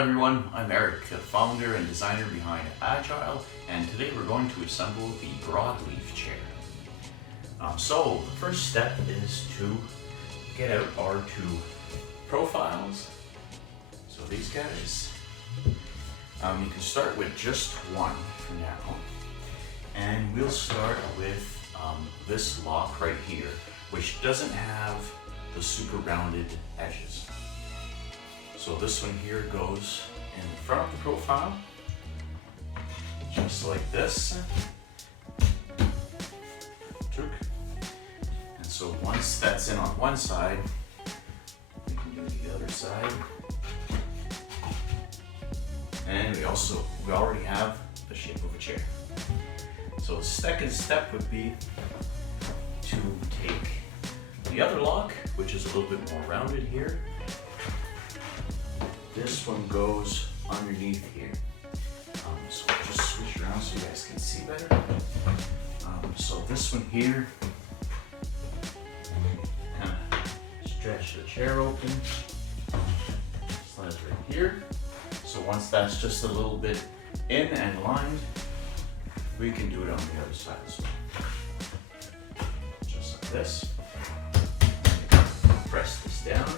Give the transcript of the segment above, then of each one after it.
Hi everyone, I'm Eric, the founder and designer behind Agile, and today we're going to assemble the broadleaf chair. So the first step is to get out our two profiles. So these guys, you can start with just one for now, and we'll start with this lock right here, which doesn't have the super rounded edges. So this one here goes in front of the profile, just like this. And so once that's in on one side, we can do the other side. And we already have the shape of a chair. So the second step would be to take the other lock, which is a little bit more rounded here. This one goes underneath here. So I'll just switch around so you guys can see better. So this one here, kind of stretch the chair open, slides right here. So once that's just a little bit in and lined, we can do it on the other side as well. Just like this. Press this down.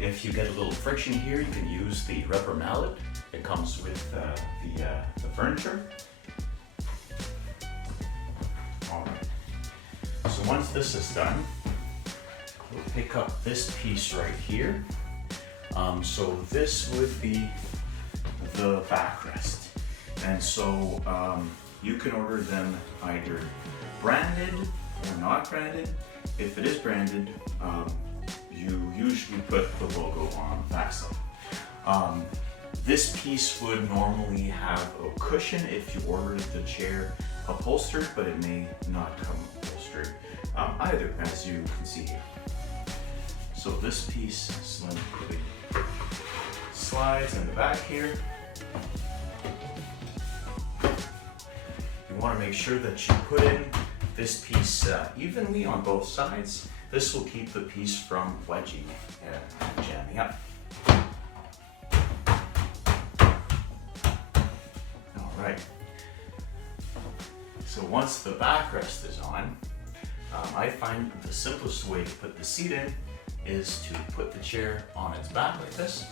If you get a little friction here, you can use the rubber mallet. It comes with the furniture. All right. So once this is done, we'll pick up this piece right here. So this would be the backrest. And so you can order them either branded or not branded. If it is branded, you usually put the logo on the backside. This piece would normally have a cushion if you ordered the chair upholstered, but it may not come upholstered either, as you can see here. So this piece slides in the back here. You want to make sure that you put in this piece evenly on both sides. This will keep the piece from wedging and jamming up. All right. So once the backrest is on, I find the simplest way to put the seat in is to put the chair on its back like this.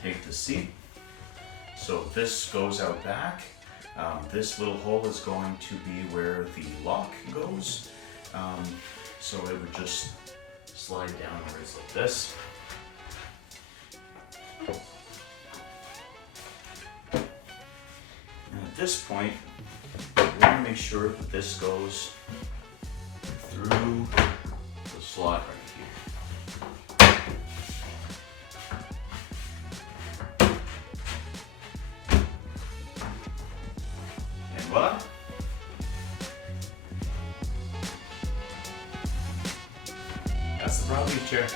Take the seat. So this goes out back. This little hole is going to be where the lock goes. So it would just slide downwards like this. And at this point, we want to make sure that this goes through the slot right here. And voila. That's the broadleaf chair.